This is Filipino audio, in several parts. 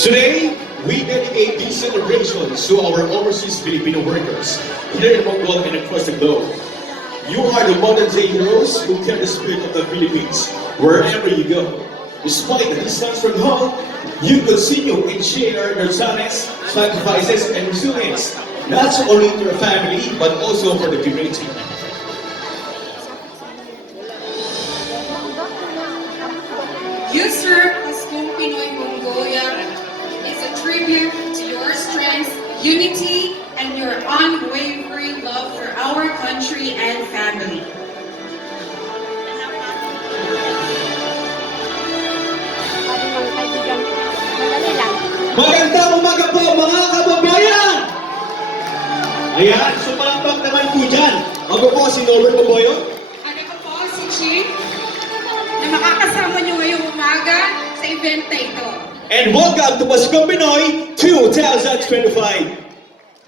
Today, we dedicate these celebrations to our overseas Filipino workers here in Mongolia and across the globe. You are the modern-day heroes who carry the spirit of the Philippines wherever you go. Despite the distance from home, you continue and share your talents, sacrifices, and resilience, not only to your family, but also for the community. You serve as Kung Pinoy Mongolia is a tribute to your strength, unity, and your unwavering love for our country and family. Magandang umaga po mga kababayan! Ayan, so palakpak naman po dyan. Ako po si Norbert Baboyo. Ano ko po si Chi na makakasama niyo ngayong umaga sa event na ito. And welcome to Paskong Pinoy 2025.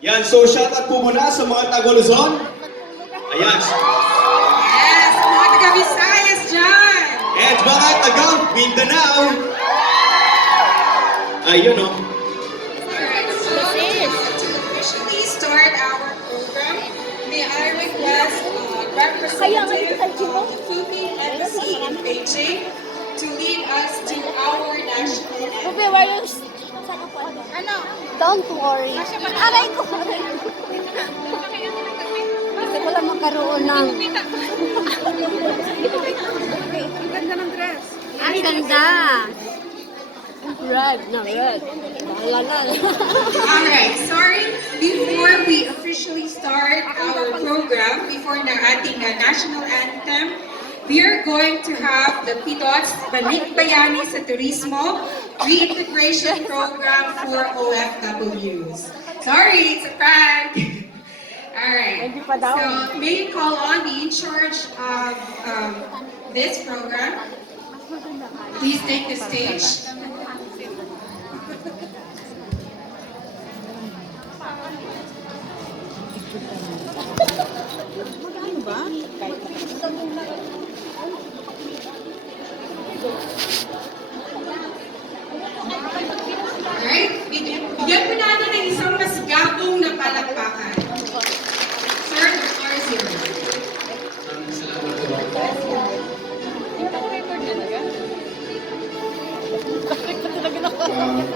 Yan, so shoutout po muna sa mga taga-Luzon. Ayan. Yes, mga taga-Visayas dyan! And mga taga-Mindanao. Ayun o. Alright, so to officially start our program, may I request representative of the Philippine Embassy in Beijing to lead us to our national anthem. Don't worry. Aray ko. Gusto ko lang magkaroon ng... Ang ganda ng dress. Ang ganda. Red na red. Bahala na. Alright, sorry, before we officially start our program, before na ating national anthem, we are going to have the PDOT's Balik Bayani sa Turismo Reintegration Program for OFWs. Sorry, it's a prank. Alright, so may you call on the in charge of this program. Please take the stage. Alright, bigyan po natin ng isang mas gabong na palakpakan. Sir, the floor is yours.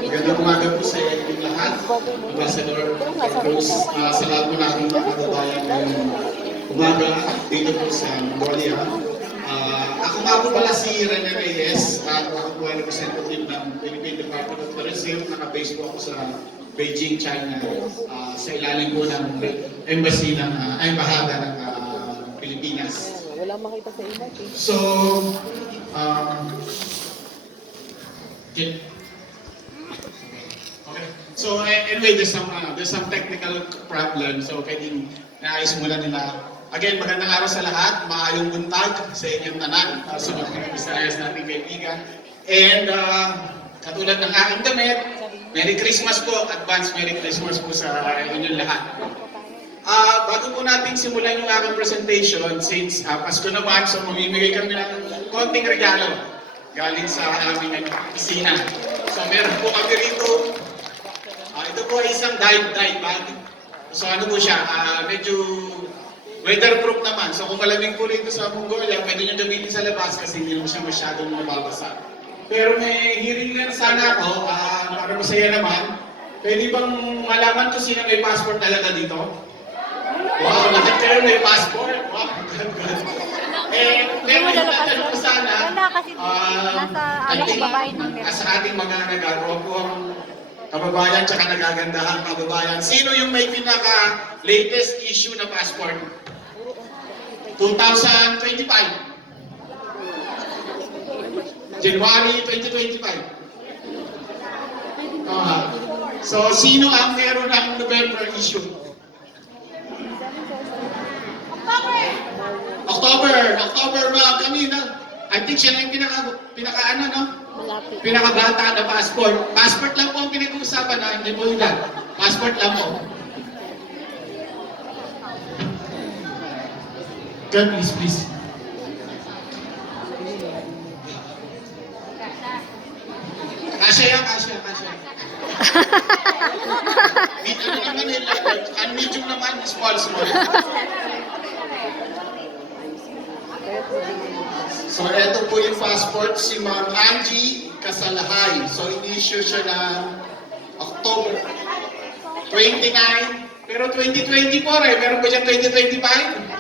Magandang umaga po sa inyong lahat, Ambassador Cruz, sa lahat po natin mga kababayan ngayong umaga dito po sa Mongolia. Ako nga po pala si Rene Reyes, at ako po ay representative ng Philippine Department of Tourism. Naka-base po ako sa Beijing, China, sa ilalim po ng embassy ng embahada ng Pilipinas. Wala makita sa image eh. So, okay. So anyway, there's some technical problem. So pwedeng naayos muna nila. Again, magandang araw sa lahat. Maayong buntag sa inyong tanan, sa mga Visayas nating kaibigan. And katulad ng aking damit, Merry Christmas po. Advance Merry Christmas po sa inyong lahat. Bago po natin simulan yung aking presentation, since Pasko naman, so mamimigay kami ng konting regalo galing sa aming opisina. So meron po kami rito. Ito po ay isang dive bag. So ano po siya, medyo weatherproof naman. So kung malamig po rito sa Mongolia, pwede nyo gamitin sa labas kasi hindi naman siya masyadong mababasa. Pero may hearing lang sana ako, para masaya naman. Pwede bang malaman ko sino may passport talaga dito? Wow, lahat kayo may passport? Wow, good. Pero yung tatanong ko sana, I think, sa ating mga nagagawa po ang kababayan tsaka nagagandahan kababayan, sino yung may pinaka-latest issue na passport? 2025. January 2025. So, sino ang meron ng November issue? October mga kanina. I think siya lang yung pinaka-ano, no? Malapit. Pinakabata na passport. Passport lang po ang pinag-uusapan na, hindi po yun lang. Passport lang po. Girl, please. Kasya yan, kasya. Medium naman eh, ang medium naman, small. So, eto po yung passport, si Ma'am Angie Kasalahay. So, in-issue siya ng October 29. Pero 2024 eh, meron ba siya 2025?